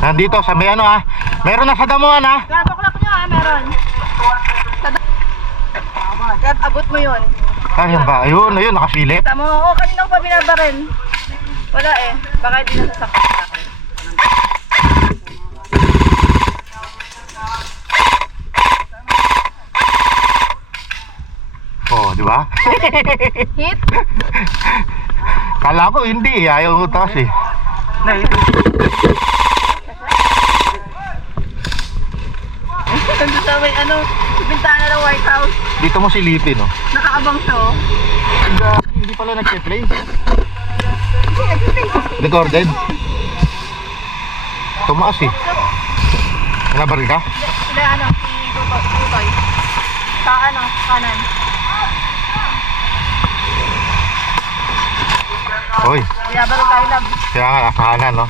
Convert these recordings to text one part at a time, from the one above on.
Nandito sa may ano ha. Meron na sa damuhan ha. Tuklak nyo ha, meron. Abot mo yun. Ayun ba? Ayun, ayun, nakasilip. Tama mo, oo, kanina ko pa binabaril. Wala eh, baka hindi na sasakit sa akin. Oh, di ba? Hit? Kala ko hindi, ayaw utas eh. Nandun sa may ano, bintana ng White House. Dito mo silipin, no? Nakaabang siya oh. Hindi pala nag-play. Recorded. Tumaas eh. Nabaril ka? Hindi ano, si Gutoy. Sa ano, kanan. Hoy, Binabaril tayo lab. kaya nga nasa kanan, no?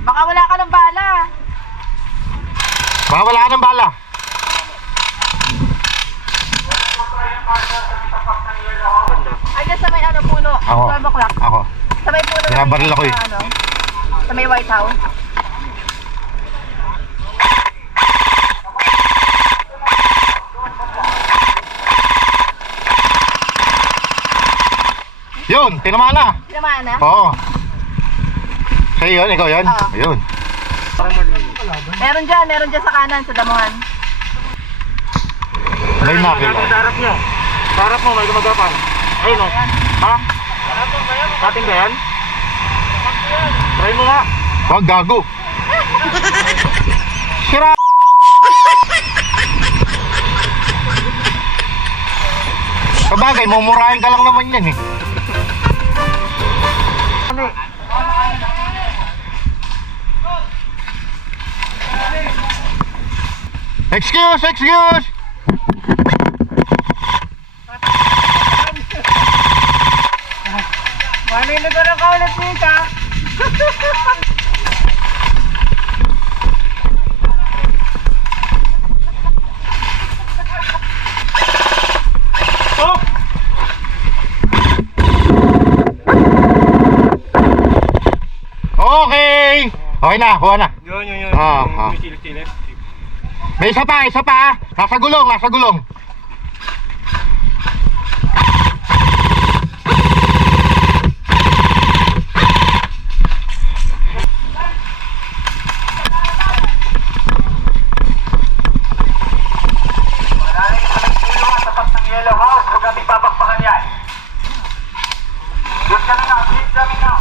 Baka wala ka ng bala. Baka wala ka ng bala. Ay, dyan sa may ano, puno. Ako. 12 o'clock. Ako. Sa may puno na Binabaril ako eh. Ano, sa may White House. Yun, tinamaan na. Tinamaan na? Oo. Sa'yo yun, ikaw yun? Oo. Ayun. Meron dyan sa kanan, sa damuhan. May nakil. Sa harap nyo. Sa harap mo, may gumagapan. Ayun o. Ha? Ating ba yan? Try mo nga. Wag gago. Sira. Sabagay, mumurahin ka lang naman yan eh. Excuse, excuse. Manilo ka na kaulit dito. Okay. Okay na, kuha na. Yun. Ah. Silip-silip. May isa pa ah. Nasa gulong, nasa gulong. Malalim sa nagpulo at tapat ng Yellow House. Huwag natin babakbakan yan. Yun kami na. Please kami na.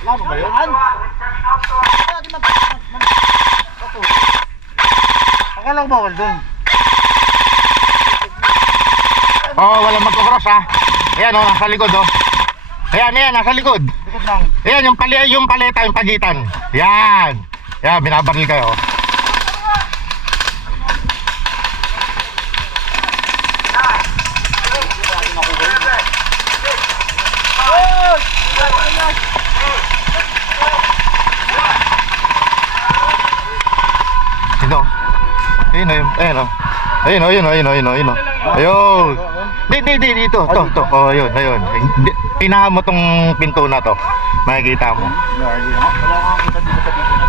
Lama ba yun? Akala ko bawal dun. Oo, walang magkukross ha. Ayan o, nasa likod o. Ayan, nasa likod. Likod lang. Ayan, yung paleta, yung pagitan. Yan. Yan, binabaril kayo. Sino? Ayun o, ayun o. Ayun o. Ayun. Di, dito. To. Oh, ayun. Tinahan mo tong pinto na to. Makikita mo. Wala kang kita dito sa dito.